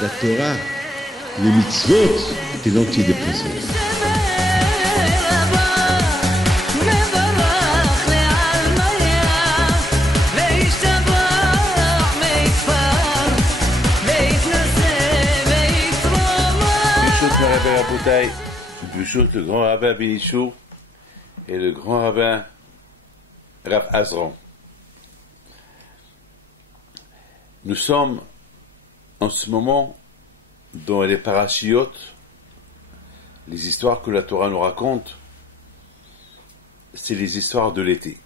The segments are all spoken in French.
La Torah, les mitzvot, c'est l'antidépresseur. Bouchout, le grand rabbin Benichou et le grand rabbin Rav Azran. Nous sommes en ce moment dans les parachiotes, les histoires que la Torah nous raconte, c'est les histoires de l'été.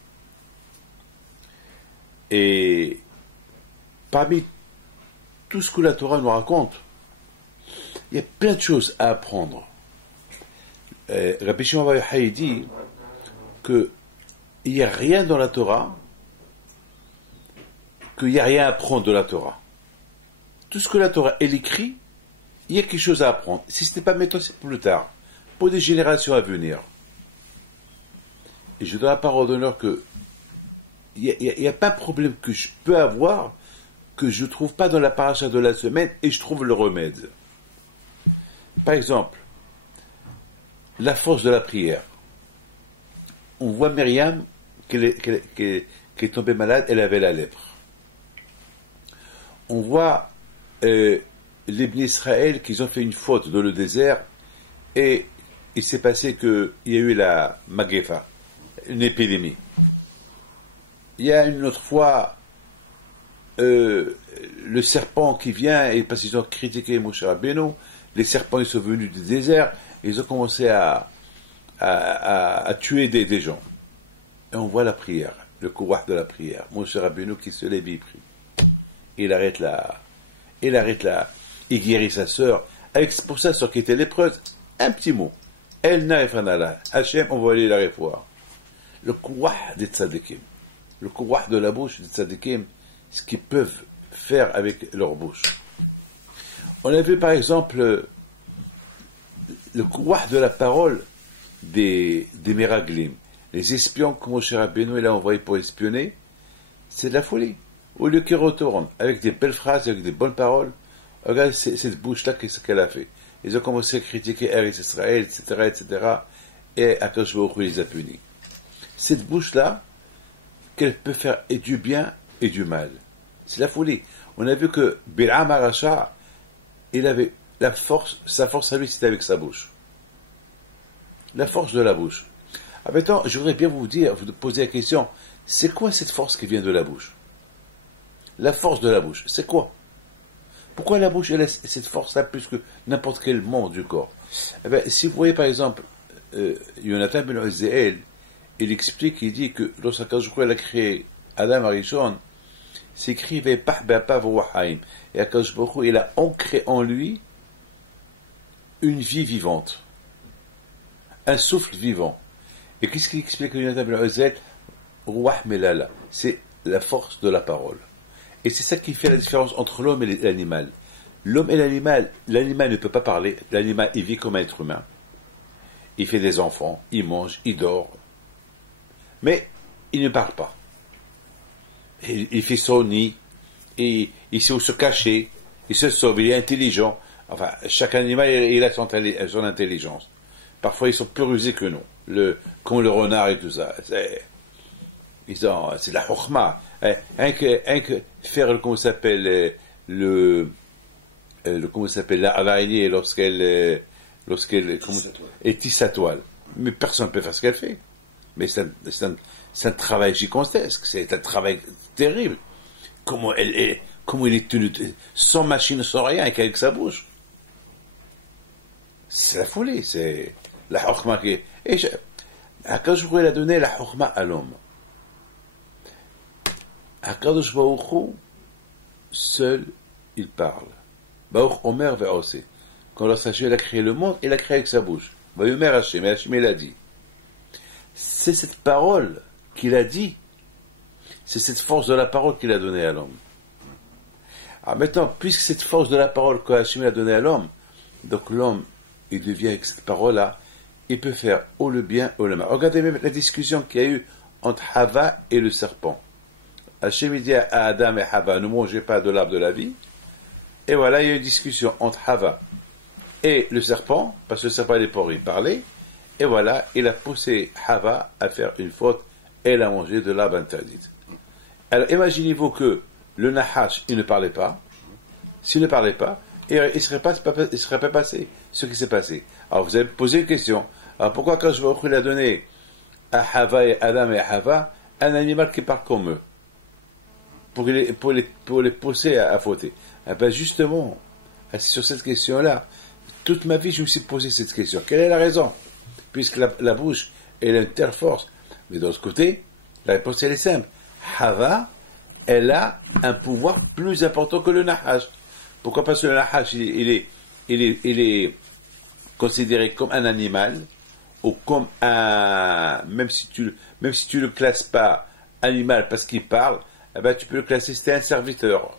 Et parmi tout ce que la Torah nous raconte, il y a plein de choses à apprendre. Rabbi Shimon Bar Yochai dit qu'il n'y a rien dans la Torah, qu'il n'y a rien à apprendre de la Torah. Tout ce que la Torah elle écrit, il y a quelque chose à apprendre. Si ce n'est pas maintenant, c'est plus tard, pour des générations à venir. Et je donne la parole d'honneur que il n'y a pas de problème que je peux avoir que je ne trouve pas dans la paracha de la semaine et je trouve le remède. Par exemple, la force de la prière. On voit Myriam qui est tombée malade, elle avait la lèpre. On voit les Bnei Israël qui ont fait une faute dans le désert et il s'est passé qu'il y a eu la Magefa, une épidémie. Il y a une autre fois le serpent qui vient, et parce qu'ils ont critiqué Moshe Rabbeinu, les serpents ils sont venus du désert, ils ont commencé à tuer des gens. Et on voit la prière, le kouach de la prière. Moshe Rabbeinu qui se lève et prie. Il arrête là. Il guérit sa sœur. Pour sa sœur qui était lépreuse, un petit mot. El na'efranala. Hachem, on va aller la revoir. Le kouach des tzadikim. Le kouach de la bouche des tzadikim, ce qu'ils peuvent faire avec leur bouche. On a vu par exemple le kouach de la parole des Meraglim. Les espions que Moshe Rabbeinu il a envoyés pour espionner, c'est de la folie. Au lieu qu'ils retournent avec des belles phrases, avec des bonnes paroles, regardez cette bouche-là, qu'est-ce qu'elle a fait. Ils ont commencé à critiquer Eretz Israël, etc., et Akadosh Baruch Hu les a punis. Cette bouche-là, qu'elle peut faire et du bien et du mal. C'est la folie. On a vu que Bilam Aracha, il avait la force, sa force à lui, c'était avec sa bouche. La force de la bouche. Ah, maintenant, je voudrais bien vous poser la question, c'est quoi cette force qui vient de la bouche? La force de la bouche, c'est quoi? Pourquoi la bouche, elle a cette force-là plus que n'importe quel membre du corps? Eh bien, si vous voyez par exemple, Yonatan ben Uziel, il explique, il dit que lorsqu'Akadosh Baruch Hu a créé Adam Arishon, c'est écrit Vepach be'apav u'achaim. Et Akadosh Baruch Hu, il a ancré en lui une vie vivante, un souffle vivant. Et qu'est-ce qu'il explique Yonatan ben Uziel? Ruach melala, c'est la force de la parole. Et c'est ça qui fait la différence entre l'homme et l'animal. L'homme et l'animal ne peut pas parler, l'animal il vit comme un être humain. Il fait des enfants, il mange, il dort. Mais il ne parle pas. Il fait son nid, et il sait où se cacher, il se sauve, il est intelligent. Enfin, chaque animal il a son intelligence. Parfois ils sont plus rusés que nous, comme le renard et tout ça. C'est de la chokhma. Rien que faire comment s'appelle comment s'appelle l'araignée lorsqu'elle tisse sa toile. Mais personne ne peut faire ce qu'elle fait. Mais c'est un travail gigantesque, c'est un travail terrible. Comment il est tenu sans machine, sans rien, avec sa bouche. C'est la folie, c'est la chokhma qui est. Et Akadosh Baruch Hu a donné la chokhma à l'homme. Akadosh Baruch Hu, seul, il parle. Baruch Omer ve'ose. Quand Hashem a créé le monde, il a créé avec sa bouche. Vayomer Hashem, et Hashem il a dit. C'est cette parole qu'il a dit. C'est cette force de la parole qu'il a donnée à l'homme. Alors maintenant, puisque cette force de la parole que Hashem a donnée à l'homme, donc l'homme, il devient avec cette parole-là, il peut faire ou le bien ou le mal. Regardez même la discussion qu'il y a eu entre Hava et le serpent. Hashem dit à Adam et Hava, ne mangez pas de l'arbre de la vie. Et voilà, il y a eu une discussion entre Hava et le serpent, parce que le serpent n'est pas parler. Et voilà, il a poussé Hava à faire une faute et elle a mangé de l'arbre interdite. Alors imaginez-vous que le Nahash, il ne parlait pas. S'il ne parlait pas, il ne serait pas passé ce qui s'est passé. Alors vous avez posé une question. Alors pourquoi quand je vois qu'il a donné à Hava et Adam et Hava un animal qui parle comme eux pour les pousser à fauter? Eh bien justement, sur cette question-là, toute ma vie je me suis posé cette question. Quelle est la raison? Puisque la bouche, elle a une telle force. Mais de l'autre côté, la réponse elle est simple. Hava, elle a un pouvoir plus important que le Nahash. Pourquoi? Parce que le Nahash, il est considéré comme un animal, ou comme un, même si tu le classes pas animal parce qu'il parle, eh ben tu peux le classer, c'est un serviteur.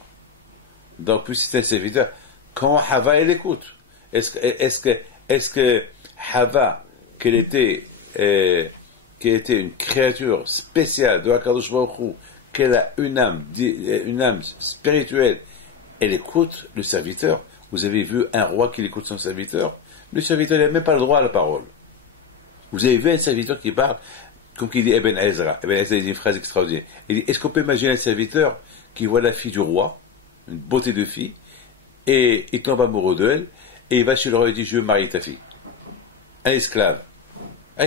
Donc, plus c'est un serviteur, comment Hava, elle écoute? Est-ce que Hava, qu'elle était une créature spéciale de Hakadosh Baruch Hu, qu'elle a une âme spirituelle, elle écoute le serviteur? Vous avez vu un roi qui écoute son serviteur? Le serviteur n'a même pas le droit à la parole. Vous avez vu un serviteur qui parle, comme qui dit Ibn Ezra. Ibn Ezra dit une phrase extraordinaire. Il dit, est-ce qu'on peut imaginer un serviteur qui voit la fille du roi, une beauté de fille, et il tombe amoureux d'elle, et il va chez le roi et dit, je veux marier ta fille. Un esclave.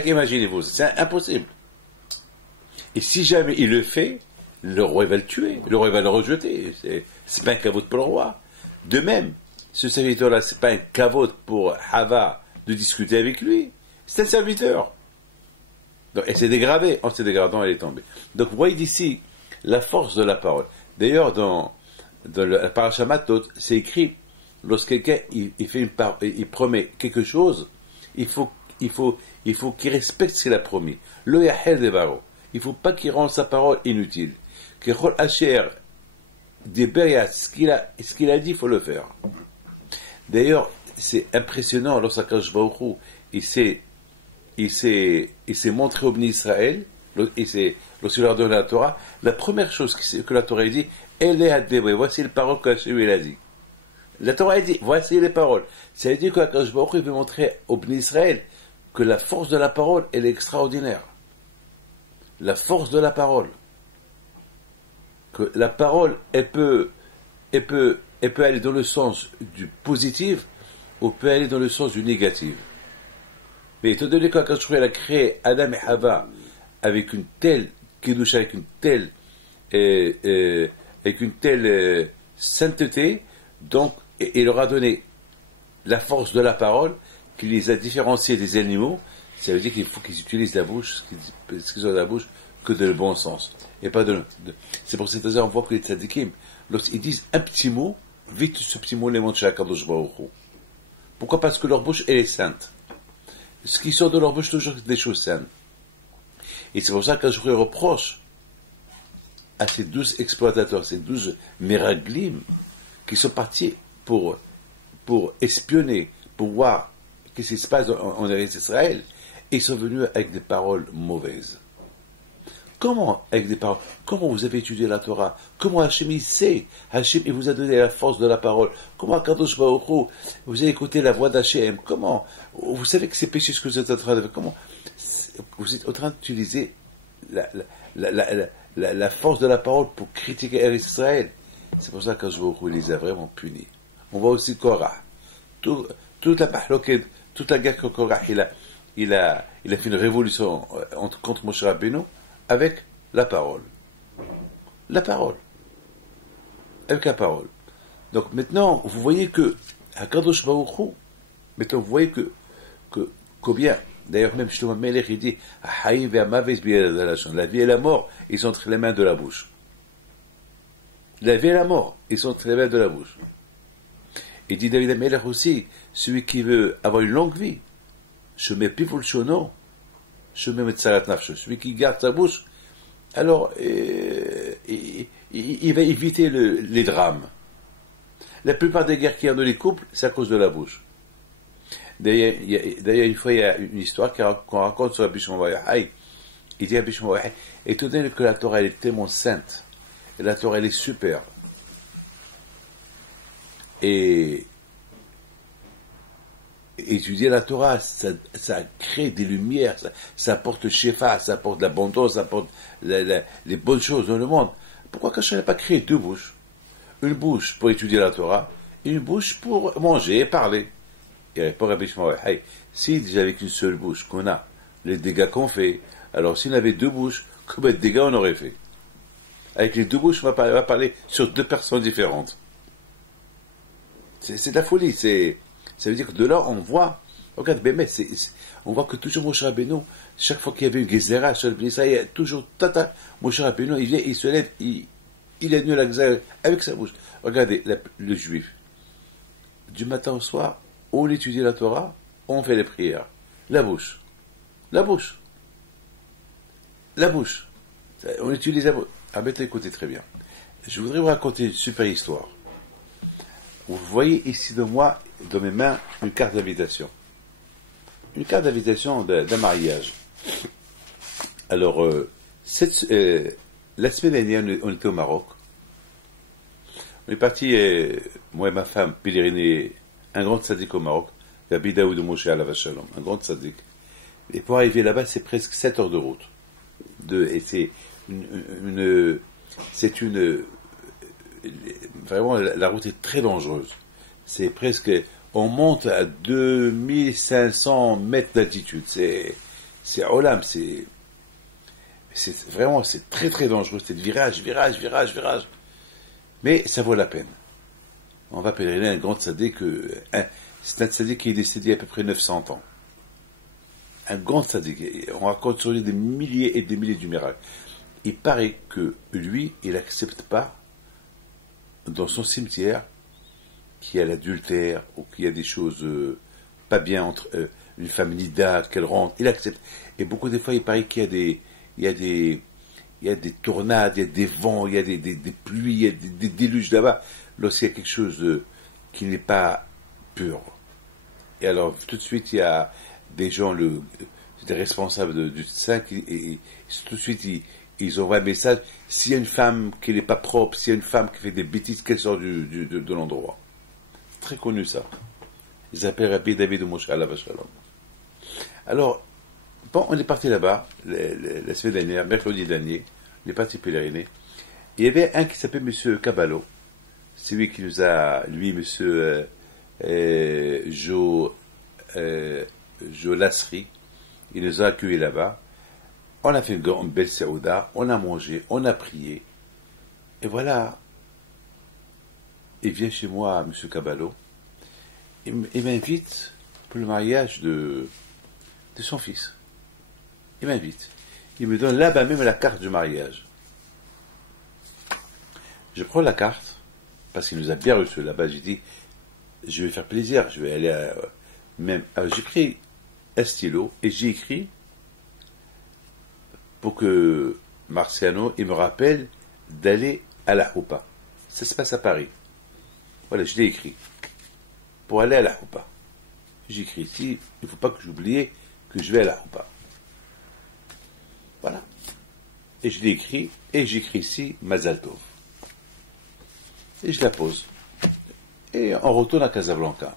Imaginez-vous, c'est impossible. Et si jamais il le fait, le roi va le tuer, le roi va le rejeter. C'est pas un caveau pour le roi. De même, ce serviteur-là, c'est pas un caveau pour Hava de discuter avec lui. C'est un serviteur. Donc, elle s'est dégradée. En se dégradant, elle est tombée. Donc, vous voyez d'ici la force de la parole. D'ailleurs, dans le Parashat Matot, c'est écrit, lorsque quelqu'un il promet quelque chose, il faut qu'il respecte ce qu'il a promis. Lo yahel devaro. Il ne faut pas qu'il rende sa parole inutile. Kechol asher deber, ce qu'il a dit, il faut le faire. D'ailleurs, c'est impressionnant lorsqu'Akadosh Baruch Hu, il s'est montré au Bnei Israël, lorsqu'il leur donne la Torah, la première chose que la Torah dit, elle est à Debre, voici les paroles qu'Hachem a dit. La Torah a dit, voici les paroles. Ça veut dire qu'Akadosh Baruch Hu veut montrer au Bnei Israël que la force de la parole, elle est extraordinaire. La force de la parole. Que la parole, elle peut aller dans le sens du positif, ou peut aller dans le sens du négatif. Mais étant donné qu'Akadosh Baruch Hu a créé Adam et Hava avec une telle kedusha, avec une telle sainteté, donc il leur a donné la force de la parole qui les a différenciés des animaux. Ça veut dire qu'il faut qu'ils utilisent la bouche, ce qu'ils ont dans la bouche, que de le bon sens. Et pas c'est pour cette raison on voit que les tzadikim, lorsqu'ils disent un petit mot, vite ce petit mot les montre chez Akadosh Baruch Hu. Pourquoi? Parce que leur bouche, elle est sainte. Ce qui sort de leur bouche, toujours des choses saines. Et c'est pour ça que je reproche à ces 12 exploitateurs, ces 12 meraglim, qui sont partis pour espionner, pour voir ce qui se passe en Israël, et ils sont venus avec des paroles mauvaises. Comment, avec des paroles? Comment vous avez étudié la Torah? Comment Hachem il sait? Hachem il vous a donné la force de la parole. Comment Kadosh Baruch Hu, vous avez écouté la voix d'Hachem? Comment? Vous savez que c'est péché ce que vous êtes en train de faire? Comment? Vous êtes en train d'utiliser la force de la parole pour critiquer Israël. C'est pour ça que Kadosh Baruch Hu les a vraiment punis. On voit aussi Korah. Toute la mahloket, toute la guerre que Korah il a fait une révolution contre Moshe Rabbeinu avec la parole. La parole. Avec la parole. Donc maintenant, vous voyez que Hakadosh Baruch Hu, maintenant vous voyez que combien, d'ailleurs même Shlomo Melech il dit Haïm ve'amavet biyad hashon, la vie et la mort, ils sont entre les mains de la bouche. La vie et la mort, ils sont entre les mains de la bouche. Et dit David Amelech aussi, celui qui veut avoir une longue vie, Shomer pivul shono, Shomer metzarat nafsho, celui qui garde sa bouche, alors il va éviter les drames. La plupart des guerres qu'il y a dans les couples, c'est à cause de la bouche. D'ailleurs, une fois, il y a une histoire qu'on raconte sur Rabbi Shimon bar Yochai. Il dit à Rabbi Shimon bar Yochai, étant donné que la Torah elle est tellement sainte, et la Torah elle est super, et étudier la Torah, ça crée des lumières, ça apporte le shefa, ça apporte l'abondance, ça apporte les bonnes choses dans le monde. Pourquoi Hachem n'a pas créé deux bouches? Une bouche pour étudier la Torah, et une bouche pour manger et parler. Il répond Rabbi Shimon bar Yochai, si déjà avec une seule bouche qu'on a les dégâts qu'on fait, alors s'il avait deux bouches, combien de dégâts on aurait fait? Avec les deux bouches, on va parler sur deux personnes différentes. C'est de la folie. Ça veut dire que de là, on voit, regarde, on voit que toujours Moshe Rabbeinu, chaque fois qu'il y avait une Gezerah sur le Bnei Israël, il y a toujours Moshe Rabbeinu, il vient, il se lève, il annule la Gezerah avec sa bouche. Regardez, le juif, du matin au soir, on étudie la Torah, on fait les prières. La bouche. On utilise la bouche. Ah ben, écoutez très bien. Je voudrais vous raconter une super histoire. Vous voyez ici de moi, dans mes mains, une carte d'invitation. Une carte d'invitation d'un mariage. Alors, la semaine dernière, on était au Maroc. On est parti, moi et ma femme, pèleriner un grand tzaddik au Maroc, Rabbi Daoud Moshe alav shalom, un grand tzaddik. Et pour arriver là-bas, c'est presque 7 heures de route. Et c'est vraiment, la route est très dangereuse. C'est presque, on monte à 2500 mètres d'altitude. C'est Olam, c'est vraiment, c'est très très dangereux. C'est de virage. Mais ça vaut la peine. On va pèleriner un grand tzaddik, c'est un tzaddik qui est décédé il y a à peu près 900 ans. Un grand tzaddik. On raconte sur lui des milliers et des milliers de miracles. Il paraît que lui, il n'accepte pas dans son cimetière qu'il y a l'adultère ou qu'il y a des choses pas bien entre une femme nida, qu'elle rentre. Il accepte. Et beaucoup des fois, il paraît qu'il y a des tornades, il y a des vents, il y a des pluies, il y a des déluges là-bas. Lorsqu'il y a quelque chose qui n'est pas pur. Et alors, tout de suite, il y a des gens, des responsables du saint, et tout de suite, ils envoient un message. S'il y a une femme qui n'est pas propre, s'il y a une femme qui fait des bêtises, qu'elle sort de l'endroit. C'est très connu, ça. Ils appellent Rabbi David Moshe alav shalom. Alors, bon, on est parti là-bas, la semaine dernière, mercredi dernier, on est parti pèleriner. Il y avait un qui s'appelait Monsieur Caballo. C'est lui qui nous a, Monsieur Joe Lasserie, il nous a accueillis là-bas. On a fait une belle saouda, on a mangé, on a prié. Et voilà, il vient chez moi, Monsieur Caballo, il m'invite pour le mariage de son fils. Il m'invite. Il me donne là-bas même la carte du mariage. Je prends la carte, parce qu'il nous a bien reçus là-bas. J'ai dit, je vais faire plaisir, je vais aller même. Alors j'écris un stylo et j'ai écrit pour que Marciano il me rappelle d'aller à la Houpa. Ça se passe à Paris. Voilà, je l'ai écrit. Pour aller à la Houpa. J'écris ici, il ne faut pas que j'oublie que je vais à la Houpa. Voilà. Et je l'ai écrit, et j'écris ici Mazal Tov. Et je la pose. Et on retourne à Casablanca.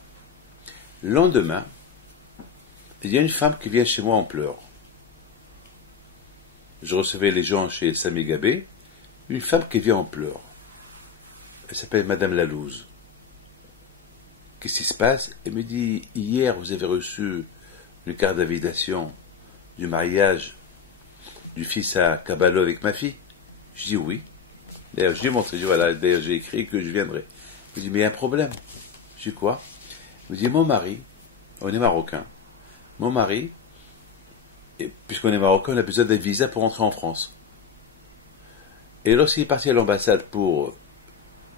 Le lendemain, il y a une femme qui vient chez moi en pleurs. Je recevais les gens chez Sami Gabé, une femme qui vient en pleurs. Elle s'appelle Madame Lalouse. Qu'est-ce qui se passe? Elle me dit, hier vous avez reçu une carte d'invitation du mariage du fils à Caballo avec ma fille. Je dis oui. D'ailleurs, je lui ai montré, je dis, voilà, d'ailleurs j'ai écrit que je viendrai. Je dis, mais il y a un problème. Je dis quoi? Je dis, mon mari, on est marocain, mon mari, et puisqu'on est marocain, on a besoin d'un visa pour entrer en France. Et lorsqu'il est parti à l'ambassade pour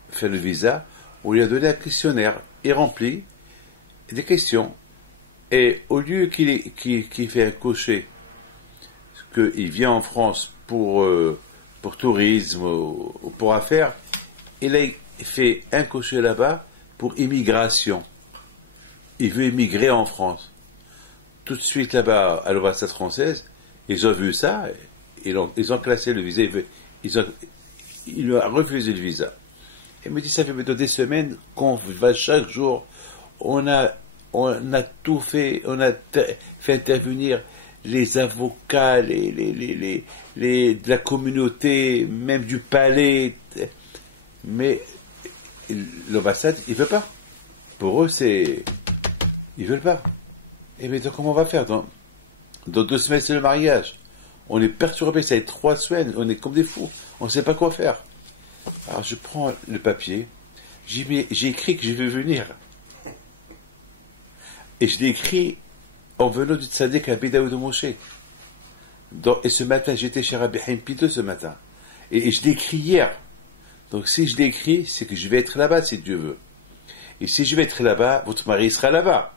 faire le visa, on lui a donné un questionnaire il remplit des questions. Et au lieu qu'il fait un cocher, qu'il vient en France pour tourisme ou pour affaires, il a fait un cocher là-bas pour immigration. Il veut immigrer en France. Tout de suite là-bas, à l'ambassade française, ils ont vu ça, ils ont classé le visa, il lui a refusé le visa. Il me dit, ça fait maintenant des semaines qu'on va chaque jour, on a tout fait, on a fait intervenir les avocats, de la communauté, même du palais, mais l'ambassade, il veut pas. Pour eux, ils veulent pas. Et bien, donc, comment on va faire? Dans 2 semaines, c'est le mariage. On est perturbé, ça fait 3 semaines, on est comme des fous. On ne sait pas quoi faire. Alors, je prends le papier, j'ai écrit que je vais venir. Et je l'ai écrit en venant du tzaddik à Bédaou de Moshe. Et ce matin, j'étais chez Rabbi Haim Pito ce matin. Et je l'ai écrit hier. Donc, si je l'ai écrit, c'est que je vais être là-bas, si Dieu veut. Et si je vais être là-bas, votre mari sera là-bas.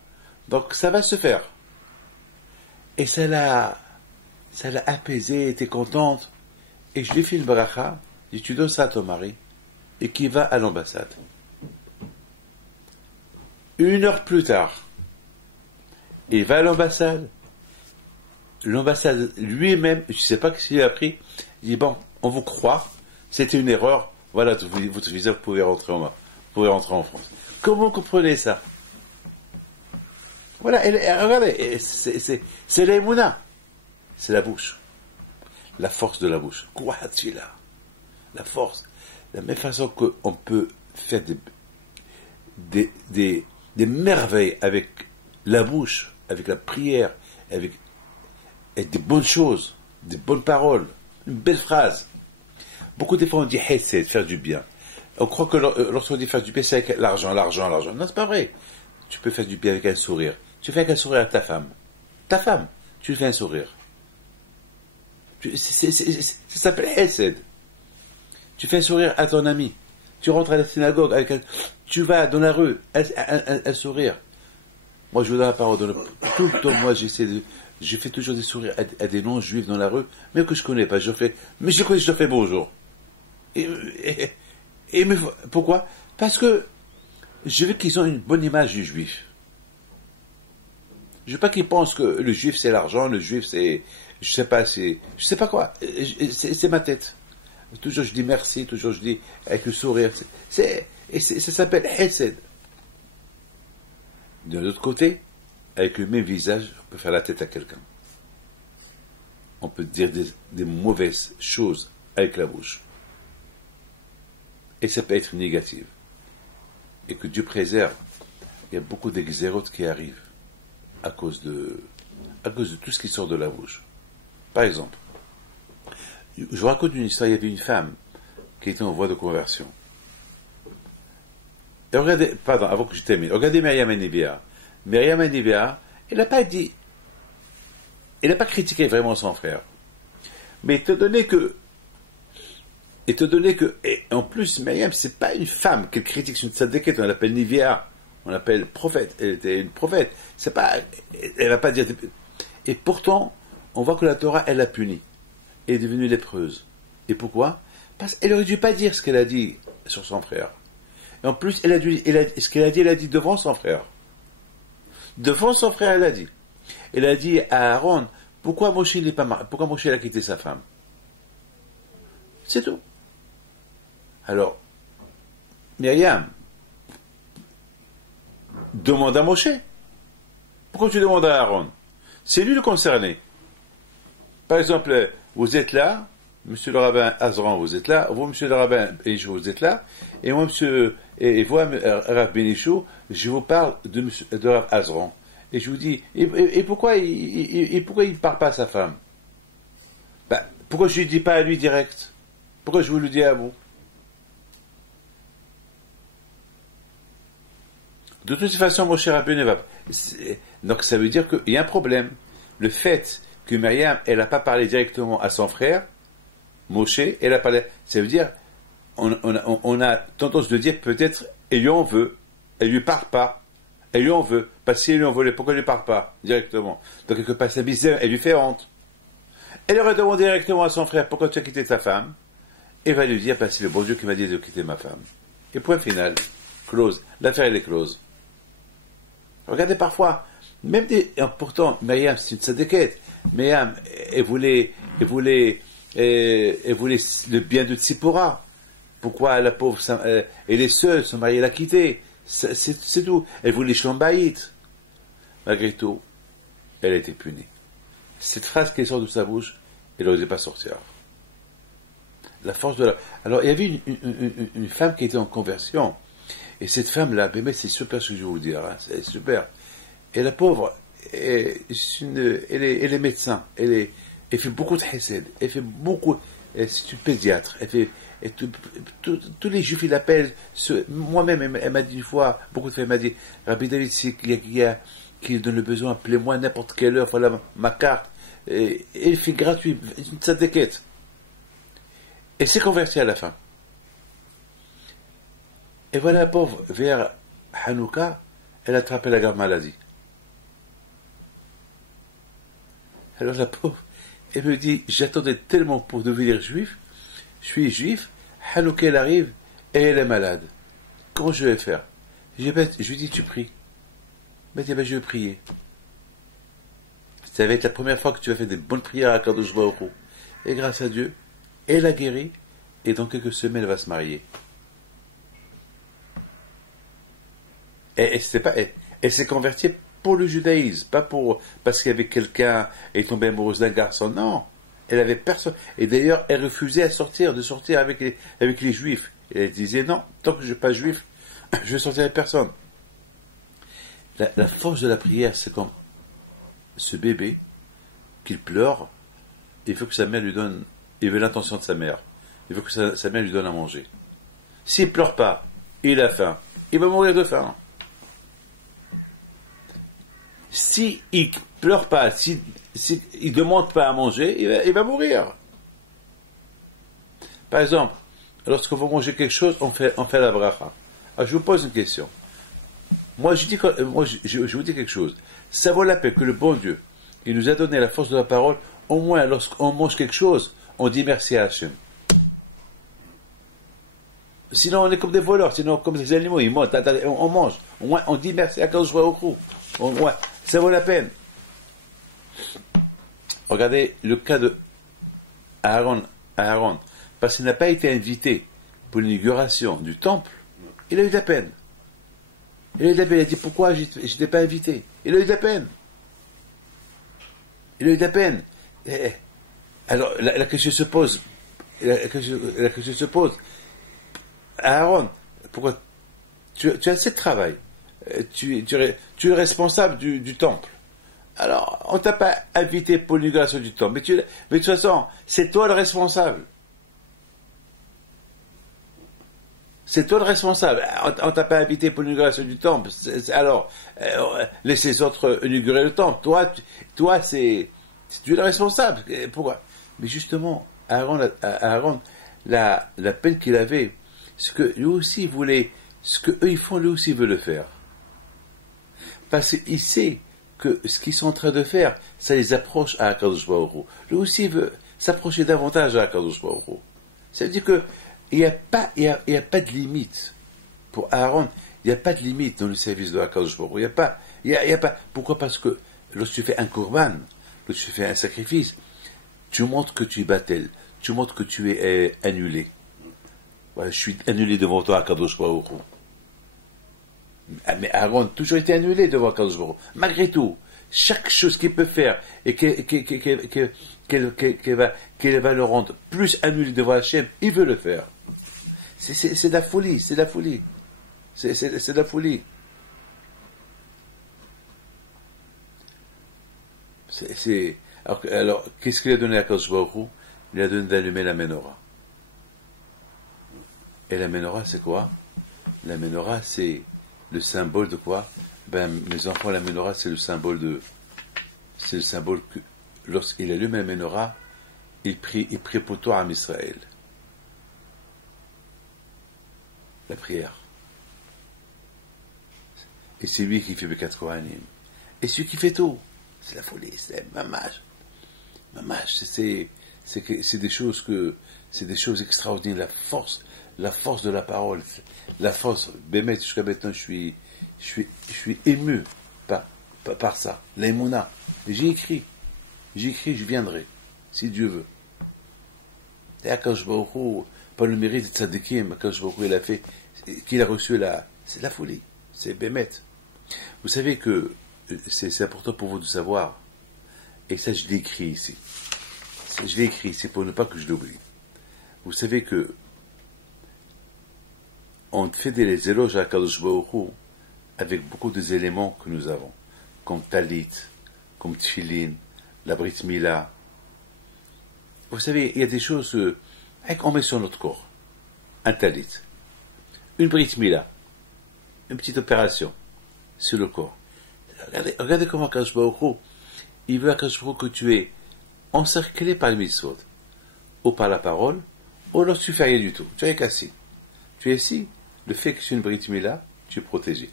Donc, ça va se faire. Et ça l'a apaisée, elle était contente. Et je lui ai fait une bracha. Je dis, tu donnes ça à ton mari. Et qui va à l'ambassade. 1 heure plus tard, il va à l'ambassade. L'ambassade lui-même, je ne sais pas ce qu'il a pris, il dit, bon, on vous croit, c'était une erreur, voilà, votre visa, vous pouvez rentrer en France. Comment vous comprenez ça? Voilà, regardez, c'est l'émouna. C'est la bouche. La force de la bouche. Quoi tu là? La force. De la même façon qu'on peut faire des merveilles avec la bouche, avec la prière, avec des bonnes choses, des bonnes paroles, une belle phrase. Beaucoup de fois on dit hesed, faire du bien. On croit que lorsqu'on dit faire du bien, c'est avec l'argent. Non, c'est pas vrai. Tu peux faire du bien avec un sourire. Tu fais avec un sourire à ta femme. Tu lui fais un sourire. Ça s'appelle hesed. Tu fais un sourire à ton ami. Tu rentres à la synagogue, tu vas dans la rue, un sourire. Moi, je vous donne la parole. Tout le temps, moi, je fais toujours des sourires à des non-juifs dans la rue, même que je connais pas. Je leur fais bonjour. Mais pourquoi? Parce que je veux qu'ils ont une bonne image du juif. Je veux pas qu'ils pensent que le juif c'est l'argent, le juif c'est, je sais pas quoi. C'est ma tête. Toujours je dis merci, toujours je dis avec le sourire. Ça s'appelle hesed. De l'autre côté, avec le même visage, on peut faire la tête à quelqu'un. On peut dire des mauvaises choses avec la bouche. Et ça peut être négatif. Et que Dieu préserve. Il y a beaucoup d'exérotes qui arrivent à cause de tout ce qui sort de la bouche. Par exemple, je vous raconte une histoire, il y avait une femme qui était en voie de conversion. Et regardez, pardon, avant que je termine, regardez Myriam Hanivia. Myriam Hanivia, elle n'a pas critiqué vraiment son frère. Mais étant donné que, et en plus, Myriam, c'est pas une femme qu'elle critique, c'est une tzadékette, on l'appelle Nivia, on l'appelle prophète, elle était une prophète. Elle va pas dire, et pourtant, on voit que la Torah, elle l'a punie. Elle est devenue lépreuse. Et pourquoi? Parce qu'elle aurait dû pas dire ce qu'elle a dit sur son frère. Et en plus, ce qu'elle a dit, elle a dit devant son frère. Devant son frère, elle a dit. Elle a dit à Aaron, pourquoi Moshe a quitté sa femme? C'est tout. Alors, Myriam, demande à Moshe. Pourquoi tu demandes à Aaron? C'est lui le concerné. Par exemple, vous êtes là, monsieur le rabbin Azran, vous êtes là, vous, monsieur le rabbin Benichou, vous êtes là, et moi, et vous, Rav Benichou, je vous parle de Rav Azran. Et je vous dis, et pourquoi il parle pas à sa femme? Pourquoi je lui dis pas à lui direct? Pourquoi je vous le dis à vous? De toute façon, mon cher Rabbi ne va pas. Donc ça veut dire qu'il y a un problème. Le fait que Myriam, elle n'a pas parlé directement à son frère, Moshe, elle a parlé. Ça veut dire, on a tendance de dire peut-être, et on veut, Elle lui parle pas. Elle lui en veut. Parce qu'elle lui en voulait, pourquoi elle lui parle pas directement? Donc quelque part, sa misère, elle lui fait honte. Elle aurait demandé directement à son frère, pourquoi tu as quitté ta femme? Et va lui dire, c'est le bon Dieu qui m'a dit de quitter ma femme. Et point final. Close. L'affaire, elle est close. Regardez parfois, même pourtant, Myriam, c'est une tzadékette. Myriam, elle voulait le bien de Tzipora. Pourquoi la pauvre, elle est seule, son mari l'a quittée. C'est tout. Elle voulait Shlombaït. Malgré tout, elle a été punie. Cette phrase qui sort de sa bouche, elle n'osait pas sortir. La force de la... Alors, il y avait une femme qui était en conversion. Et cette femme-là, mais c'est super ce que je vais vous dire, hein, c'est super. Et la pauvre, elle est médecin. Elle fait beaucoup de chesed. Elle fait beaucoup... C'est une pédiatre. Elle fait... tous les juifs, ils l'appellent... Moi-même, elle m'a dit une fois, beaucoup de fois, elle m'a dit, Rabbi David, s'il y a qui donne le besoin, appelez-moi à n'importe quelle heure, voilà ma carte. Et elle fait gratuit, une tzadékette. Elle s'est convertie à la fin. Et voilà la pauvre, vers Hanouka, elle a attrapé la grave maladie. Alors la pauvre, elle me dit, j'attendais tellement pour devenir juif, je suis juif, Hanouka elle arrive, et elle est malade. Comment je vais faire? Je lui dis, tu pries. Elle m'a dit, je vais prier. Ça va être la première fois que tu vas faire des bonnes prières à Kadosh Baruch Hu. Et grâce à Dieu, elle a guéri, et dans quelques semaines, elle va se marier. Et elle s'est convertie pour le judaïsme, pas parce qu'il y avait quelqu'un, elle est tombée amoureuse d'un garçon, non. Elle avait personne. Et d'ailleurs, elle refusait de sortir avec les juifs. Et elle disait, non, tant que je ne suis pas juif, je ne sortirai avec personne. La force de la prière, c'est comme ce bébé, qu'il pleure, il faut que sa mère lui donne, il veut l'intention de sa mère, il veut que sa mère lui donne à manger. S'il ne pleure pas, il a faim, il va mourir de faim. S'il ne pleure pas, s'il ne demande pas à manger, il va mourir. Par exemple, lorsqu'on va manger quelque chose, on fait la bracha. Alors je vous pose une question. Moi, je vous dis quelque chose. Ça vaut la peine que le bon Dieu, il nous a donné la force de la parole, au moins lorsqu'on mange quelque chose, on dit merci à Hachem. Sinon, on est comme des voleurs, sinon, comme des animaux, ils montent, on mange. Au moins, on dit merci à Kadosh Baruch Hu. Au moins, ça vaut la peine. Regardez le cas de Aaron, parce qu'il n'a pas été invité pour l'inauguration du temple, il a eu de la peine. Il a dit, pourquoi je n'étais pas invité? Il a eu de la peine. Alors, la question se pose. Aaron, pourquoi tu as assez de travail? Tu es responsable du temple. Alors, on ne t'a pas invité pour l'inauguration du temple. Mais de toute façon, c'est toi le responsable. C'est toi le responsable. On ne t'a pas invité pour l'inauguration du temple. Alors, laisse les autres inaugurer le temple. Toi, tu es le responsable. Pourquoi? Mais justement, Aaron, la peine qu'il avait, ce que lui aussi voulait, ce que eux ils font, lui aussi veut le faire. Parce qu'il sait que ce qu'ils sont en train de faire, ça les approche à Kadosh Baruch Hu. Lui aussi veut s'approcher davantage à Kadosh Baruch Hu. Ça veut dire que il n'y a pas de limite. Pour Aaron, il n'y a pas de limite dans le service de Akadosh Baruch Hu. Il y a pas. Pourquoi? Parce que lorsque tu fais un korban, lorsque tu fais un sacrifice, tu montres que tu es battel, tu montres que tu es annulé. Ouais, je suis annulé devant toi, Akadosh Baruch Hu. Mais Aaron a toujours été annulé devant Akadosh Baruch Hu. Malgré tout, chaque chose qu'il peut faire et qu'elle va le rendre plus annulé devant Hachem, il veut le faire. C'est de la folie, c'est de la folie. C'est de la folie. Alors, qu'est-ce qu'il a donné à Kadosh Baruch Hu? Il a donné d'allumer la menorah. Et la menorah, c'est quoi? La menorah, c'est le symbole de quoi? Mes enfants, la menorah, c'est le symbole que, lorsqu'il allume la menorah, il prie pour toi, Am Israël. La prière. Et c'est lui qui fait Bekat Kohanim. Et celui qui fait tout, c'est la folie, c'est mamage. Mamage, c'est des choses extraordinaires, la force de la parole, la force. Bémet, jusqu'à maintenant, je suis ému par ça, l'aïmouna. J'ai écrit, je viendrai, si Dieu veut. Et Akadosh Baruch Hu, par le mérite de Tzadikim, Akadosh Baruch Hu, il a fait, qu'il a reçu c'est la folie, c'est Bémet. Vous savez que c'est important pour vous de savoir, et ça je l'ai écrit ici. Je l'ai écrit ici pour ne pas que je l'oublie. Vous savez que on fait des éloges à Akadosh Baruch Hu avec beaucoup des éléments que nous avons, comme Talit, comme Tfilin, la Brit Mila. Vous savez, il y a des choses qu'on met sur notre corps. Un Talit, une Brit Mila, une petite opération sur le corps. Regardez comment Akadosh Baruch Hu, il veut Akadosh Baruch Hu que tu es encerclé par les mitzvot, ou par la parole, ou alors tu fais rien du tout. Tu es assis. Tu es assis, le fait que tu es une Brit Mila, tu es protégé.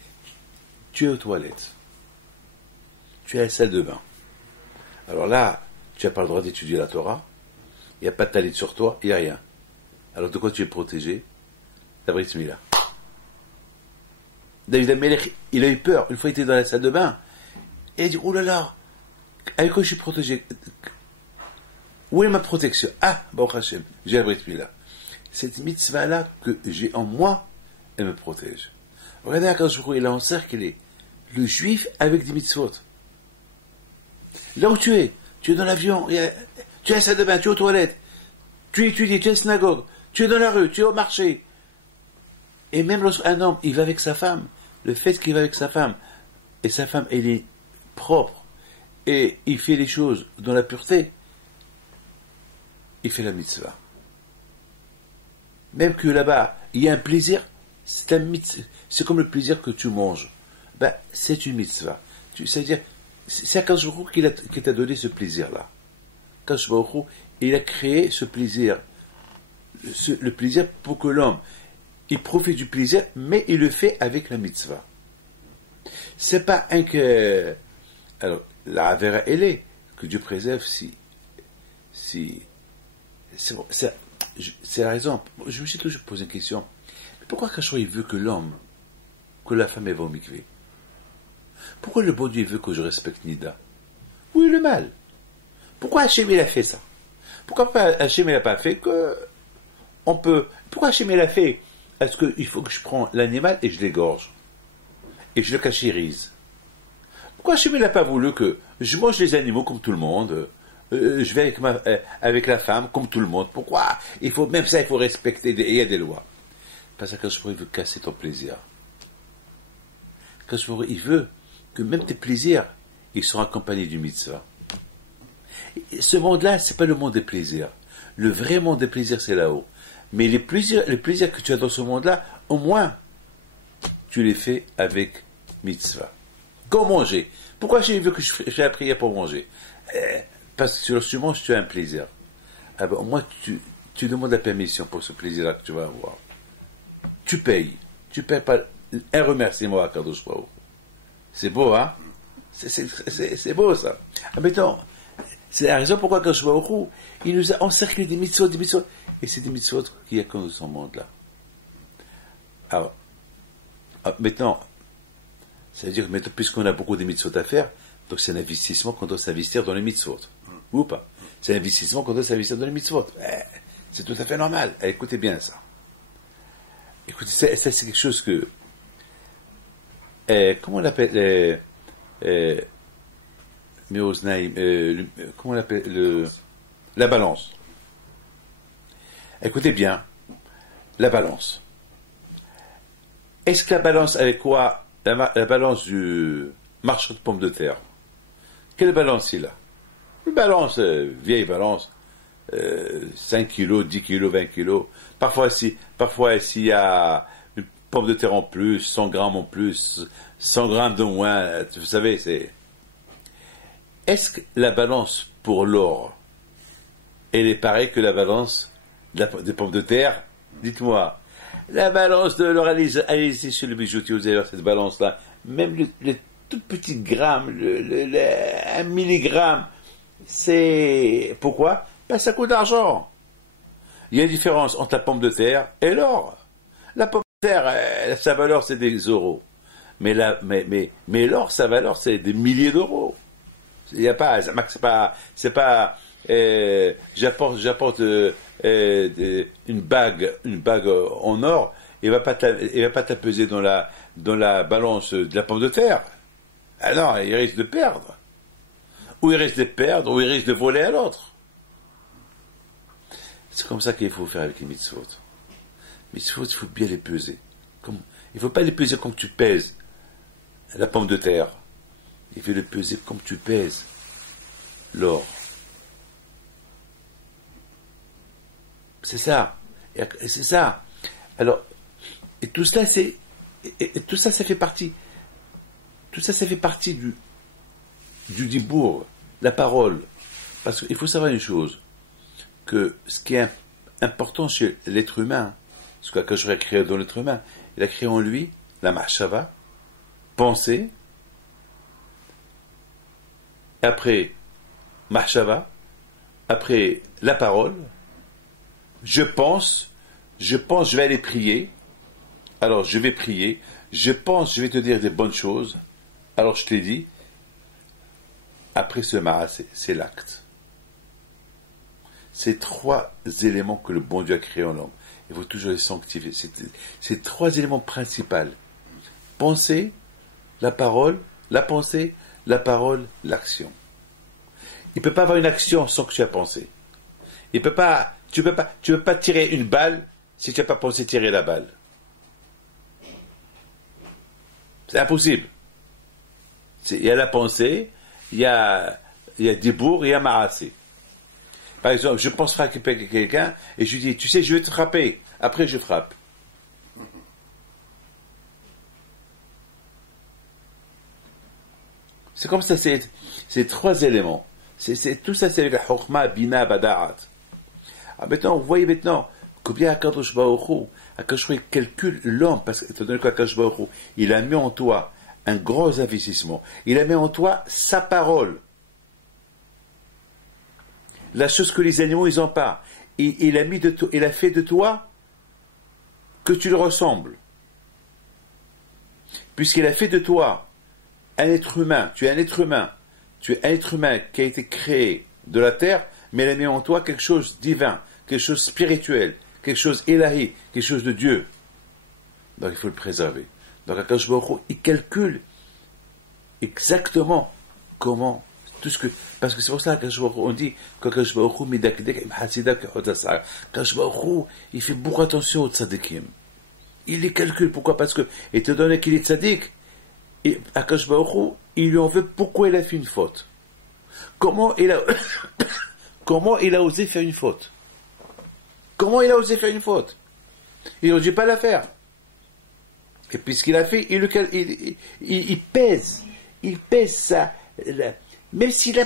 Tu es aux toilettes. Tu es à la salle de bain. Alors là, tu n'as pas le droit d'étudier la Torah, il n'y a pas de talit sur toi, il n'y a rien. Alors de quoi tu es protégé? La Brit Mila. David Amelech, il a eu peur. Une fois, il était dans la salle de bain. Et il a dit, oh là là, avec quoi je suis protégé? Où est ma protection? Ah, Baruch Hashem, j'ai la Brit Mila. Cette mitzvah-là que j'ai en moi, elle me protège. Regardez, Akadosh Baruch Hu, il a encerclé le juif avec des mitzvot. Là où tu es dans l'avion, tu es à la salle de bain, tu es aux toilettes, tu étudies, tu es à la synagogue, tu es dans la rue, tu es au marché. Et même lorsqu'un homme, il va avec sa femme, le fait qu'il va avec sa femme, et sa femme, elle est propre, et il fait les choses dans la pureté, il fait la mitzvah. Même que là-bas, il y a un plaisir, c'est comme le plaisir que tu manges. Ben, c'est une mitzvah. C'est-à-dire, c'est Akadosh Baruch Hu qui t'a donné ce plaisir-là. Akadosh Baruch Hu, il a créé ce plaisir. Le plaisir pour que l'homme, il profite du plaisir, mais il le fait avec la mitzvah. C'est pas un que... Alors, la Avera, elle est, que Dieu préserve si c'est la raison. Je me suis toujours posé une question. Mais pourquoi Akadosh Baruch Hu, il veut que l'homme, que la femme, elle va au mikvé? Pourquoi le bon Dieu veut que je respecte Nida? Oui, le mal. Pourquoi Hachem il a fait ça? Pourquoi pas Hachem il n'a pas fait que on peut... Pourquoi Hachem il a fait? Est-ce qu'il faut que je prends l'animal et je l'égorge et je le cachérise? Pourquoi Hachem il n'a pas voulu que je mange les animaux comme tout le monde? Je vais avec la femme comme tout le monde. Pourquoi? Même ça, il faut respecter. Il y a des lois. Parce que il veut casser ton plaisir. Il veut que même tes plaisirs, ils seront accompagnés du mitzvah. Ce monde-là, c'est pas le monde des plaisirs. Le vrai monde des plaisirs, c'est là-haut. Mais les plaisirs que tu as dans ce monde-là, au moins, tu les fais avec mitzvah. Comme manger. Pourquoi je veux que je fasse la prière pour manger? Parce que lorsque tu manges, tu as un plaisir. Ah ben, au moins, tu demandes la permission pour ce plaisir-là que tu vas avoir. Tu payes. Tu payes pas un remerciement à Akadosh Baruch Hu. C'est beau, hein? C'est beau, ça. Ah, mettons, c'est la raison pourquoi Akadosh Baruch Hu, il nous a encerclé des mitzvot. Et c'est des mitzvot qu'il y a dans ce monde-là. Alors, maintenant, ça veut dire que maintenant, puisqu'on a beaucoup de mitzvot à faire, donc c'est un investissement qu'on doit s'investir dans les mitzvot. Ou pas? C'est un investissement qu'on doit s'investir dans les mitzvot. C'est tout à fait normal. Écoutez bien ça. Écoutez, ça c'est quelque chose que... comment on l'appelle comment on l'appelle la balance. Écoutez bien, la balance. Est-ce que la balance avec quoi? La balance du marchand de pommes de terre. Quelle balance il a? Une balance, vieille balance, 5 kilos, 10 kilos, 20 kilos. Parfois, s'il y a une pomme de terre en plus, 100 grammes en plus, 100 grammes de moins, vous savez, c'est... Est-ce que la balance pour l'or, elle est pareille que la balance des pommes de terre? Dites-moi. La balance de l'or, allez-y sur le bijoutier, vous allez voir cette balance-là, même le tout petit gramme, un milligramme, c'est... Pourquoi? Ben, ça coûte de l'argent. Il y a une différence entre la pomme de terre et l'or. La pomme de terre, sa valeur, c'est des euros. Mais l'or, sa valeur, c'est des milliers d'euros. Il y a pas, c'est pas, j'apporte une bague en or, il va pas t'apeser dans la balance de la pomme de terre. Ah non, il risque de perdre. Ou il risque de perdre, ou il risque de voler à l'autre. C'est comme ça qu'il faut faire avec les mitzvot. Mitzvot, il faut bien les peser. Il ne faut pas les peser comme tu pèses la pomme de terre. Il faut les peser comme tu pèses l'or. C'est ça. C'est ça. Alors, et tout ça, tout ça, ça fait partie. Tout ça, ça fait partie du dibour, la parole. Parce qu'il faut savoir une chose, que ce qui est important chez l'être humain, ce qu'Akadosh a créé dans l'être humain, il a créé en lui la machshava, penser, après machshava, après la parole, je pense, je vais aller prier, alors je vais prier, je pense, je vais te dire des bonnes choses, alors je te l'ai dit, après ce ma'aseh, c'est l'acte. Ces trois éléments que le bon Dieu a créés en l'homme, il faut toujours les sanctifier. C'est trois éléments principaux. Penser, la parole, la pensée, la parole, l'action. Il ne peut pas avoir une action sans que tu aies pensé. Tu ne peux pas tirer une balle si tu n'as pas pensé tirer la balle. C'est impossible. Il y a la pensée, il y a dibour, il y a ma'aseh. Par exemple, je pense frapper quelqu'un et je lui dis, tu sais, je vais te frapper. Après, je frappe. C'est comme ça, c'est trois éléments. Tout ça, c'est avec la chokhma, bina, bada'at. Maintenant, vous voyez maintenant combien Akadosh Baruch Hu, Akadosh Baruch Hu calcule l'homme, parce que, étant donné qu'Akadosh Baruch Hu, il a mis en toi un gros investissement. Il a mis en toi sa parole. La chose que les animaux, ils n'ont pas. Il a fait de toi que tu le ressembles. Puisqu'il a fait de toi un être humain. Tu es un être humain. Tu es un être humain qui a été créé de la terre, mais il a mis en toi quelque chose de divin, quelque chose de spirituel, quelque chose d'élahi, quelque chose de Dieu. Donc il faut le préserver. Donc Akadosh Baruch Hu, il calcule exactement comment parce que c'est pour ça qu'on dit qu'Akadosh Baruch Hu midakdek im hasidak hodasar. Akadosh Baruch Hu, il fait beaucoup attention aux tzadikim. Il les calcule. Pourquoi? Parce que, étant donné qu'il est tzadik, Akadosh Baruch Hu, il lui en veut pourquoi il a fait une faute. Comment il a osé faire une faute? Comment il a osé faire une faute? Il n'osait pas la faire. Et puis ce qu'il a fait, il pèse ça. Même s'il a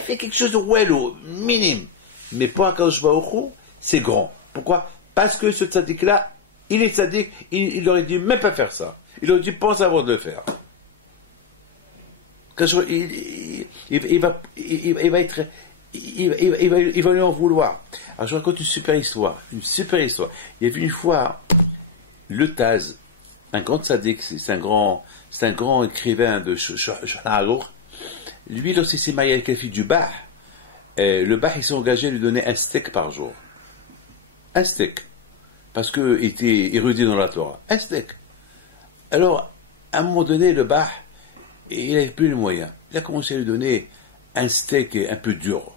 fait quelque chose de wello, minime. Mais pour Akadosh Baruch Hu, c'est grand. Pourquoi? Parce que ce tzaddik-là, il est tzaddik, il aurait dû même pas faire ça. Il aurait dû penser avant de le faire. Il va lui en vouloir. Alors je raconte une super histoire. Il y avait une fois, le Taz, un grand tzaddik, c'est un grand écrivain de Shulchan Aruch. Lui, lorsqu'il s'est marié avec la fille du Bah, le Bah, il s'est engagé à lui donner un steak par jour. Un steak. Parce qu'il était érudit dans la Torah. Un steak. Alors, à un moment donné, le Bah, il n'avait plus les moyens. Il a commencé à lui donner un steak un peu dur.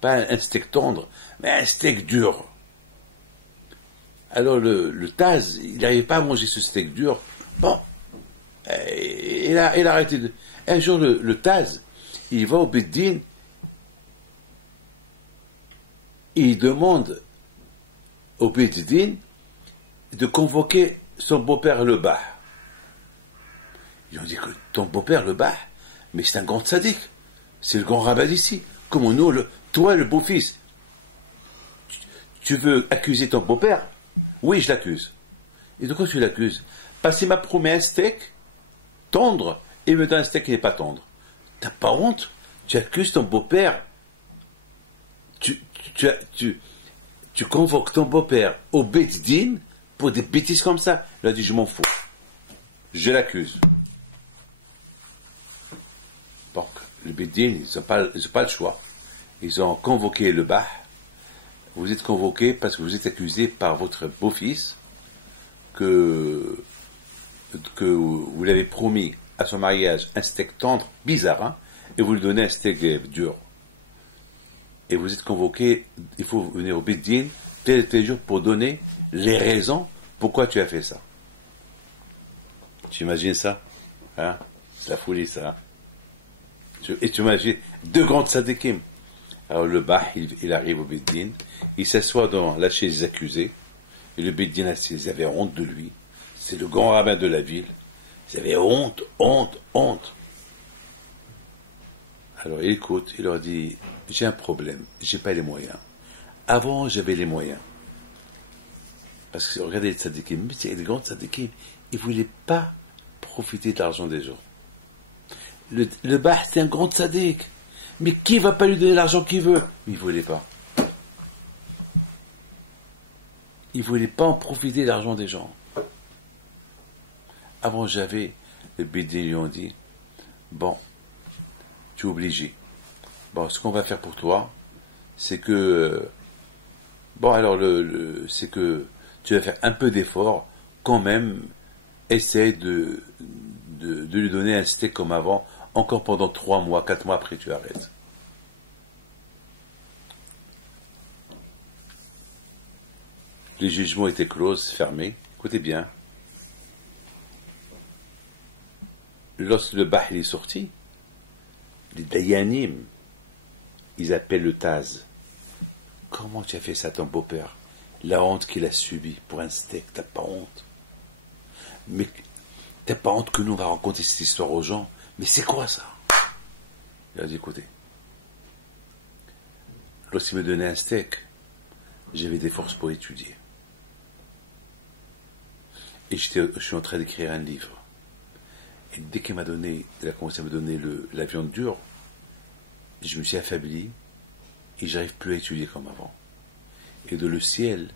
Pas un steak tendre, mais un steak dur. Alors, le Taz, il n'arrivait pas à manger ce steak dur. Bon, il a arrêté de... Un jour, le Taz, il va au Beddin, il demande au Beddin de convoquer son beau-père le Bah. Ils ont dit que ton beau-père le Bah, mais c'est un grand tzaddik, c'est le grand rabbin d'ici. Comment nous, toi le beau-fils, tu veux accuser ton beau-père? Oui, je l'accuse. Et de quoi tu l'accuses? Parce qu'il m'a promis un steak tendre et il me donne un steak qui n'est pas tendre. T'as pas honte? Tu accuses ton beau-père. Tu convoques ton beau-père au Beit Din pour des bêtises comme ça. Il a dit, je m'en fous. Je l'accuse. Donc, le Beit Din, ils n'ont pas le choix. Ils ont convoqué le Bah. Vous êtes convoqué parce que vous êtes accusé par votre beau-fils que vous l'avez promis à son mariage un steak tendre, bizarre, hein, et vous lui donnez un steak dur. Et vous êtes convoqué, il faut venir au Beit Din tel jour pour donner les raisons pourquoi tu as fait ça. Tu imagines ça, hein? C'est la folie, ça. Hein? Et tu imagines deux grandes sadikim. Alors le Bah, il arrive au Beit Din, il s'assoit dans la chaise des accusés, et le Beit Din, ils avaient honte de lui. C'est le grand rabbin de la ville. Ils avaient honte. Alors il écoute, il leur dit, j'ai un problème, j'ai pas les moyens. Avant, j'avais les moyens. Parce que regardez les tzadikim, les grands tzadikim, ils ne voulaient pas profiter de l'argent des gens. Le Bah, c'est un grand tzadik. Mais qui va pas lui donner l'argent qu'il veut? Mais il ne voulait pas. Il ne voulait pas en profiter de l'argent des gens. Avant, j'avais, le Beit Din lui ont dit, bon, tu es obligé. Bon, ce qu'on va faire pour toi, c'est que, bon, alors, c'est que tu vas faire un peu d'effort, quand même, essaie de lui donner un steak comme avant, encore pendant 3 mois, 4 mois après, tu arrêtes. Les jugements étaient clos, fermés. Écoutez bien. Lorsque le Bah est sorti, les Dayanim, ils appellent le Taz. Comment tu as fait ça, ton beau-père? La honte qu'il a subie pour un steak, t'as pas honte? Mais t'as pas honte que nous on va raconter cette histoire aux gens? Mais c'est quoi ça? Il a dit, écoutez, lorsqu'il me donnait un steak, j'avais des forces pour étudier. Et je suis en train d'écrire un livre. Et dès qu'il a commencé à me donner la viande dure, je me suis affaibli et j'arrive plus à étudier comme avant. Et de le ciel,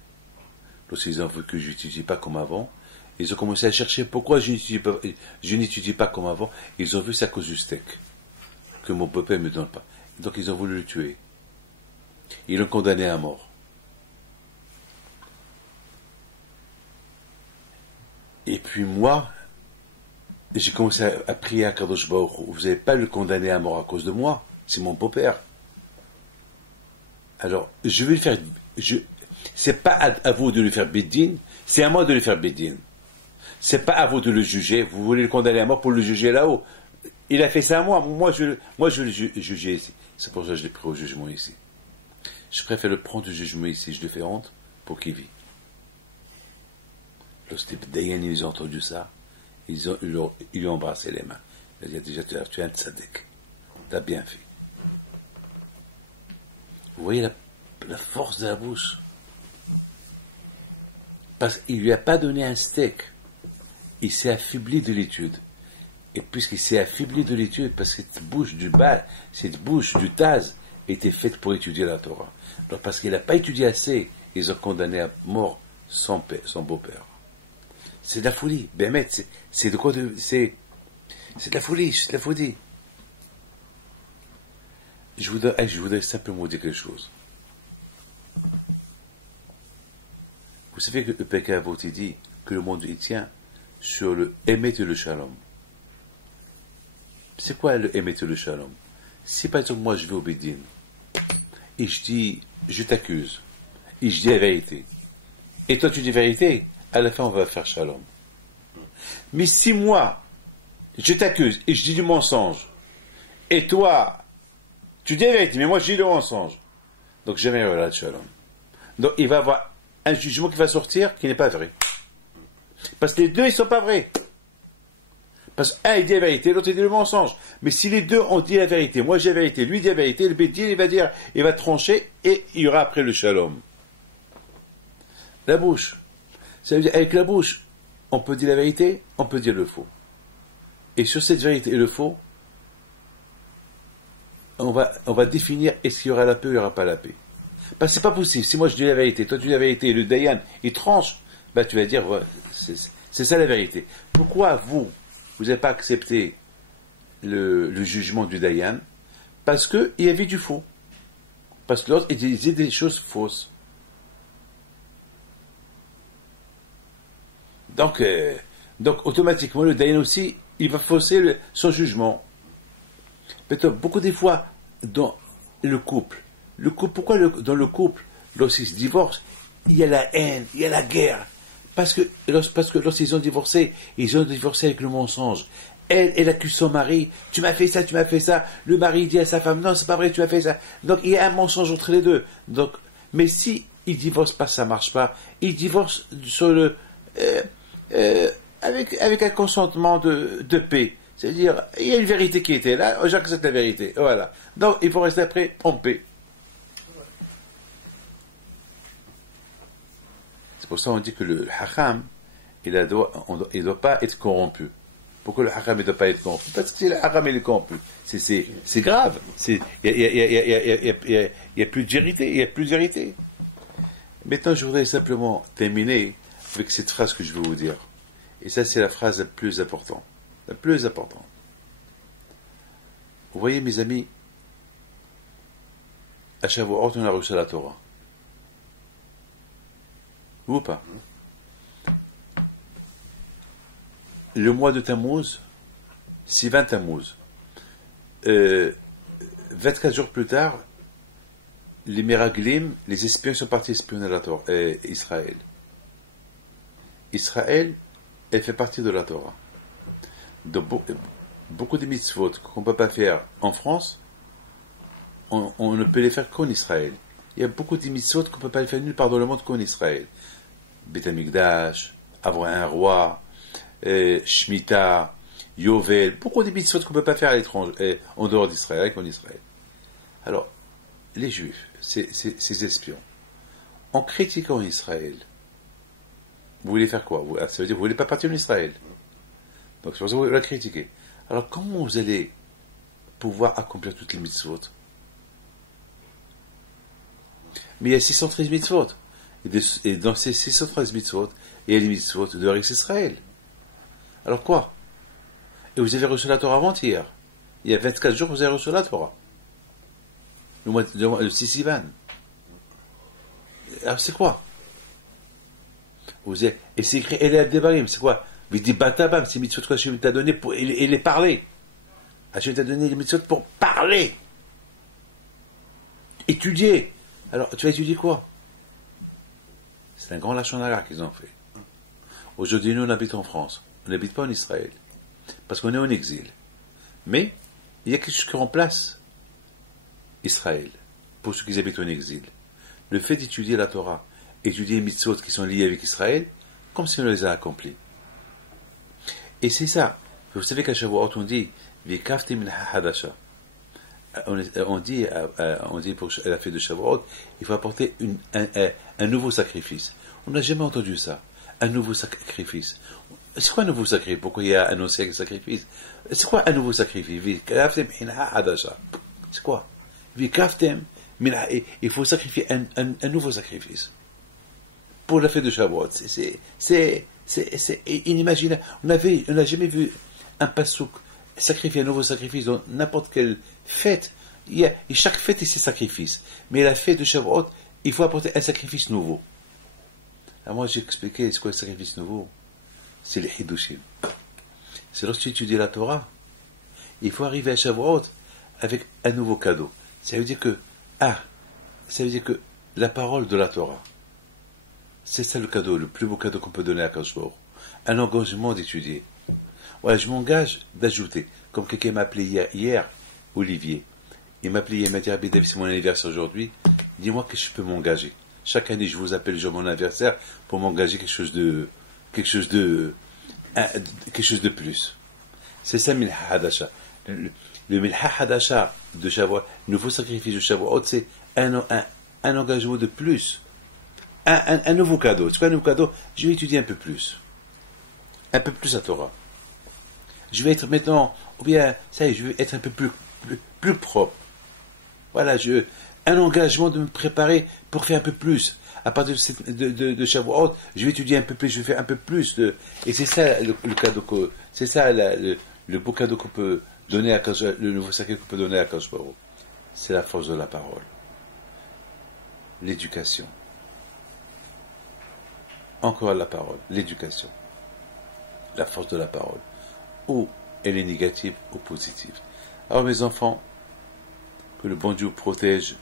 lorsqu'ils ont vu que je n'étudie pas comme avant, ils ont commencé à chercher pourquoi je n'étudie pas comme avant. Ils ont vu ça à cause du steak, que mon papa ne me donne pas. Et donc ils ont voulu le tuer. Ils l'ont condamné à mort. Et puis moi, j'ai commencé à prier à Kadosh Baruch Hu. Vous n'allez pas le condamner à mort à cause de moi, c'est mon beau-père. Alors, je vais le faire. C'est pas à vous de le faire Beit Din, c'est à moi de le faire Beit Din. C'est pas à vous de le juger. Vous voulez le condamner à mort pour le juger là-haut. Il a fait ça à moi. Moi, je vais le juger ici. C'est pour ça que je l'ai pris au jugement ici. Je préfère le prendre au jugement ici. Je le fais honte pour qu'il vit. Lorsque les Dayanim, ils ont entendu ça, ils lui ont embrassé les mains. Il a dit déjà, tu es un tzaddik. Tu as bien fait. Vous voyez la force de la bouche. Parce qu'il ne lui a pas donné un steak. Il s'est affaibli de l'étude. Et puisqu'il s'est affaibli de l'étude, parce que cette bouche du Baal, cette bouche du Taz, était faite pour étudier la Torah. Alors parce qu'il n'a pas étudié assez, ils ont condamné à mort son beau-père. C'est de la folie. Bémet, c'est de quoi c'est de la folie, c'est de la folie. Je voudrais simplement dire quelque chose. Vous savez que le Pirkei Avot dit que le monde il tient sur le Emet et le Shalom. C'est quoi le Emet et le Shalom? Si par exemple moi je vais au Beit Din et je dis, je t'accuse, et je dis la vérité, et toi tu dis la vérité, à la fin on va faire Shalom. Mais si moi je t'accuse et je dis du mensonge, et toi tu dis la vérité, mais moi je dis le mensonge, donc jamais il y aura de Shalom. Donc il va y avoir un jugement qui va sortir qui n'est pas vrai. Parce que les deux, ils ne sont pas vrais. Parce qu'un, il dit la vérité, l'autre, il dit le mensonge. Mais si les deux ont dit la vérité, moi j'ai la vérité, lui dit la vérité, le Beit Din, il va trancher, et il y aura après le Shalom. La bouche. Ça veut dire, avec la bouche, on peut dire la vérité, on peut dire le faux. Et sur cette vérité et le faux, on va définir est-ce qu'il y aura la paix ou il n'y aura pas la paix. Parce que c'est pas possible. Si moi je dis la vérité, toi tu dis la vérité, et le Dayan, il tranche, bah tu vas dire, ouais, c'est ça la vérité. Pourquoi vous n'avez pas accepté le jugement du Dayan? Parce qu'il y avait du faux. Parce que l'autre, il disait des choses fausses. Donc automatiquement, le Dayan aussi, il va fausser son jugement. Peut-être beaucoup des fois, dans le couple, pourquoi dans le couple, lorsqu'ils se divorcent, il y a la haine, il y a la guerre. Parce que lorsqu'ils ont divorcé avec le mensonge. Elle accuse son mari, tu m'as fait ça. Le mari dit à sa femme, non, c'est pas vrai, tu m'as fait ça. Donc il y a un mensonge entre les deux. Donc, mais si ils divorcent pas, ça marche pas. Ils divorcent sur avec un consentement de paix. C'est-à-dire, il y a une vérité qui était là, j'accepte la vérité. Voilà. Donc il faut rester après en paix. C'est pour ça qu'on dit que le hacham, il ne doit pas être corrompu. Pourquoi le hacham ne doit pas être corrompu? Parce que si le hacham est corrompu, c'est grave. Il n'y a plus de vérité. Il y a plus de vérité. Maintenant, je voudrais simplement terminer avec cette phrase que je vais vous dire. Et ça, c'est la phrase la plus importante. La plus importante. Vous voyez, mes amis, à Shavuot, on a reçu la Torah. Ou pas? Le mois de Tammuz, Sivan Tammuz, 24 jours plus tard, les Meraglim, les espions sont partis espionner la Torah, Israël. Israël, elle fait partie de la Torah. Donc, beaucoup de mitzvot qu'on ne peut pas faire en France, on ne peut les faire qu'en Israël. Il y a beaucoup de mitzvot qu'on ne peut pas les faire nulle part dans le monde qu'en Israël. Beth Amikdash, avoir un roi, Shemitah, Yovel, beaucoup de mitzvot qu'on ne peut pas faire à l'étranger, en dehors d'Israël, qu'en Israël. Alors, les Juifs, ces espions, en critiquant Israël, vous voulez faire quoi? Ça veut dire que vous ne voulez pas partir en Israël. Donc c'est pour ça que vous la critiquez. Alors comment vous allez pouvoir accomplir toutes les mitzvot? Mais il y a 613 mitzvot. Et dans ces 613 mitzvot, il y a les mitzvot de Eretz Israël. Alors quoi? Et vous avez reçu la Torah avant-hier. Il y a 24 jours que vous avez reçu la Torah. Le 6 Sivan. Alors c'est quoi? Et c'est écrit Elad Devarim, c'est quoi? Il dit Batabam, c'est mitzvot que Hachem t'a donné pour les parler. Hachem t'a donné les mitzvot pour parler. Étudier. Alors, tu vas étudier quoi? C'est un grand lachon hara qu'ils ont fait. Aujourd'hui, nous, on habite en France. On n'habite pas en Israël. Parce qu'on est en exil. Mais, il y a quelque chose qui remplace Israël. Pour ceux qui habitent en exil. Le fait d'étudier la Torah, étudier les mitzvot qui sont liés avec Israël, comme si on les a accomplis. Et c'est ça. Vous savez qu'à Shavuot, on dit Vikafti min ha'hadasha. On dit pour la fête de Shavuot, il faut apporter un nouveau sacrifice. On n'a jamais entendu ça. Un nouveau sacrifice. C'est quoi un nouveau sacrifice? Pourquoi il y a annoncé un sacrifice? C'est quoi un nouveau sacrifice? Vikafti min ha'hadasha. C'est quoi? Vikaftem min ha'hadasha. Il faut sacrifier un nouveau sacrifice. Pour la fête de Shavuot. C'est inimaginable. On n'a jamais vu un pasouk sacrifier un nouveau sacrifice dans n'importe quelle fête. Chaque fête a ses sacrifices. Mais la fête de Shavuot, il faut apporter un sacrifice nouveau. Alors moi, j'ai expliqué c'est quoi le sacrifice nouveau. C'est les Hidushim. C'est lorsque tu étudies la Torah, il faut arriver à Shavuot avec un nouveau cadeau. Ça veut dire que la parole de la Torah, c'est ça le cadeau, le plus beau cadeau qu'on peut donner à Kadosh Baruch Hu. Un engagement d'étudier. Ouais, je m'engage d'ajouter. Comme quelqu'un m'a appelé hier, Olivier. Il m'a appelé hier, il m'a dit, Rabbi David, c'est mon anniversaire aujourd'hui. Dis-moi que je peux m'engager. Chaque année, je vous appelle le jour de mon anniversaire pour m'engager quelque chose de plus. C'est ça, Milha Hadasha. Le Milha Hadasha de Shavuot, le nouveau sacrifice de Shavuot, c'est un engagement de plus. Un nouveau cadeau. C'est quoi un nouveau cadeau? Je vais étudier un peu plus. Un peu plus la Torah. je vais être maintenant, ou bien, ça y est, je vais être un peu plus propre. Voilà, un engagement de me préparer pour faire un peu plus. À partir de Shavuot, je vais étudier un peu plus, je vais faire un peu plus. Et c'est ça le cadeau c'est ça le beau cadeau qu'on peut donner à le nouveau sacré qu'on peut donner à Kadosh Baruch Hu. C'est la force de la parole. L'éducation. Encore la parole, l'éducation. La force de la parole. Ou elle est négative ou positive. Alors mes enfants, que le bon Dieu vous protège,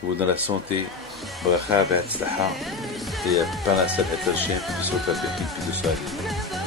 que vous dans la santé, bracha, be'atzlaha, et par la salle Hashem, que vous soyez de